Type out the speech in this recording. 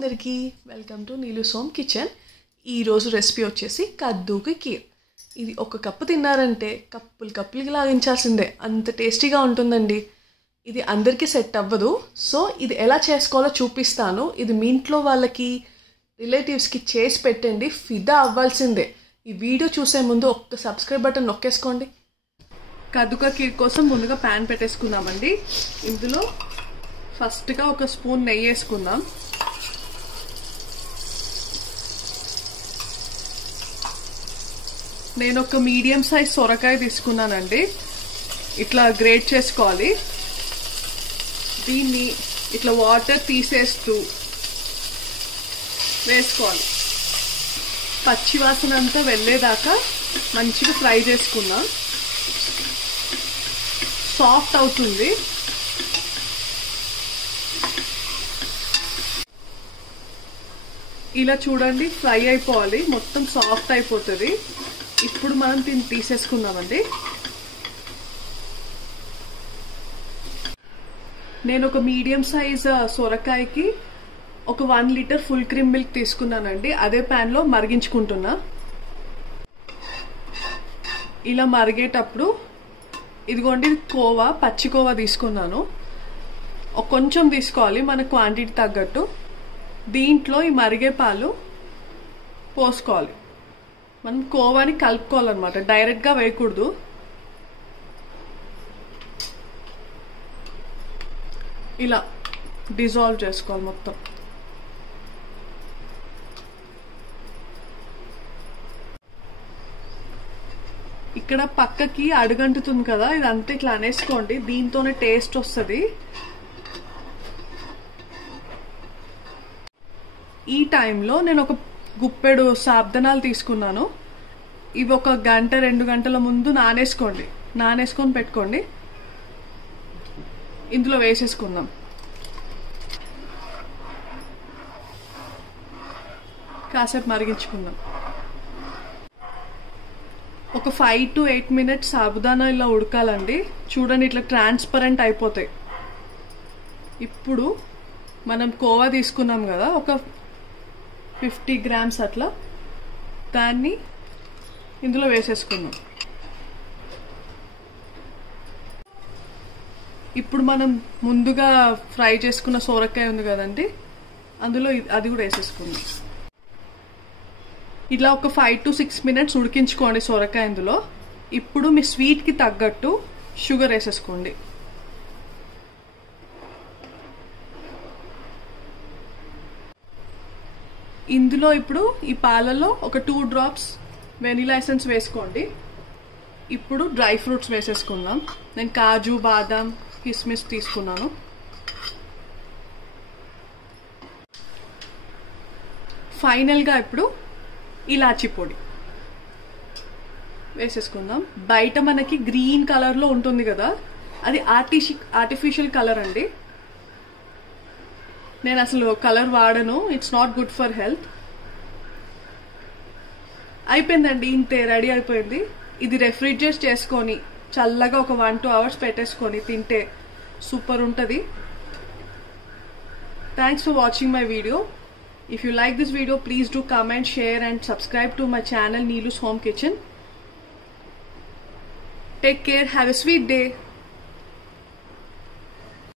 అందరికీ welcome to Neelu's home kitchen. ఈరోజు recipe వచ్చేసి కద్దూకి కీర్. ఇది ఒక కప్పు తిన్నారంటే కప్పులకి లాగించాల్సిందే, అంత టేస్టీగా ఉంటుందండి. ఇది అందరికీ సెట్ అవ్వదు, సో ఇది ఎలా చేసుకోవాలో చూపిస్తాను. ఇది మీ ఇంట్లో వాళ్ళకి రిలేటివ్స్కి చేసి పెట్టండి, ఫిదా అవ్వాల్సిందే. ఈ వీడియో చూసే ముందు ఒక్క సబ్స్క్రైబ్ బటన్ నొక్కేసుకోండి. కద్దూకా కీర్ కోసం ముందుగా ప్యాన్ పెట్టేసుకుందామండి. ఇందులో ఫస్ట్గా ఒక స్పూన్ నెయ్యి వేసుకుందాం. నేను ఒక మీడియం సైజ్ సొరకాయ తీసుకున్నానండి. ఇట్లా గ్రేట్ చేసుకోవాలి. దీన్ని ఇట్లా వాటర్ తీసేస్తూ వేసుకోవాలి. పచ్చివాసన అంతా వెళ్ళేదాకా మంచిగా ఫ్రై చేసుకుందాం. సాఫ్ట్ అవుతుంది. ఇలా చూడండి, ఫ్రై అయిపోవాలి, మొత్తం సాఫ్ట్ అయిపోతుంది. ఇప్పుడు మనం దీన్ని తీసేసుకుందామండి. నేను ఒక మీడియం సైజ్ సొరకాయకి ఒక 1 లీటర్ ఫుల్ క్రీమ్ మిల్క్ తీసుకున్నానండి. అదే ప్యాన్ లో మరిగించుకుంటున్నా. ఇలా మరిగేటప్పుడు ఇదిగోండి కోవా, పచ్చి కోవా తీసుకున్నాను. కొంచెం తీసుకోవాలి మన క్వాంటిటీ తగ్గట్టు. దీంట్లో ఈ మరిగే పాలు పోసుకోవాలి. మనం కోవాని కలుపుకోవాలన్నమాట, డైరెక్ట్గా వేయకూడదు. ఇలా డిజాల్వ్ చేసుకోవాలి మొత్తం. ఇక్కడ పక్కకి అడుగంటుతుంది కదా, ఇదంతా ఇట్లా అనేసుకోండి, దీంతోనే టేస్ట్ వస్తుంది. ఈ టైంలో నేను ఒక గుప్పెడు సాబ్దనాలు తీసుకున్నాను. ఇవి ఒక గంట 2 గంటల ముందు నానేసుకొని పెట్టుకోండి. ఇందులో వేసేసుకుందాం. కాసేపు మరిగించుకుందాం. ఒక 5 to 8 మినిట్స్ సాబుదానా ఇలా ఉడకాలండి. చూడండి, ఇట్లా ట్రాన్స్పరెంట్ అయిపోతాయి. ఇప్పుడు మనం కోవా తీసుకున్నాం కదా, ఒక 50 గ్రామ్స్ అట్లా, దాన్ని ఇందులో వేసేసుకుందాం. ఇప్పుడు మనం ముందుగా ఫ్రై చేసుకున్న సొరకాయ ఉంది కదండి, అందులో అది కూడా వేసేసుకుందాం. ఇలా ఒక 5 to 6 మినిట్స్ ఉడికించుకోండి సొరకాయ ఇందులో. ఇప్పుడు మీ స్వీట్కి తగ్గట్టు షుగర్ వేసేసుకోండి. ఇందులో ఇప్పుడు ఈ పాలలో ఒక 2 drops వెనిలా ఎసెన్స్ వేసుకోండి. ఇప్పుడు డ్రై ఫ్రూట్స్ వేసేసుకుందాం. నేను కాజు, బాదాం, కిస్మిస్ తీసుకున్నాను. ఫైనల్గా ఇప్పుడు ఇలాచీ పొడి వేసేసుకుందాం. బయట మనకి గ్రీన్ కలర్లో ఉంటుంది కదా, అది ఆర్టిఫిషియల్ కలర్ అండి. నేను అసలు కలర్ వాడను, it's not good for health. అయిపోయిందండి, ఇంతే, రెడీ అయిపోయింది. ఇది రెఫ్రిజిరేట్ చేసుకొని చల్లగా ఒక 1-2 hours పెట్టేసుకొని తింటే సూపర్ ఉంటుంది. Thanks for watching my video. If you like this video, please do comment, share and subscribe to my channel Neelu's Home Kitchen. Take care, have a sweet day.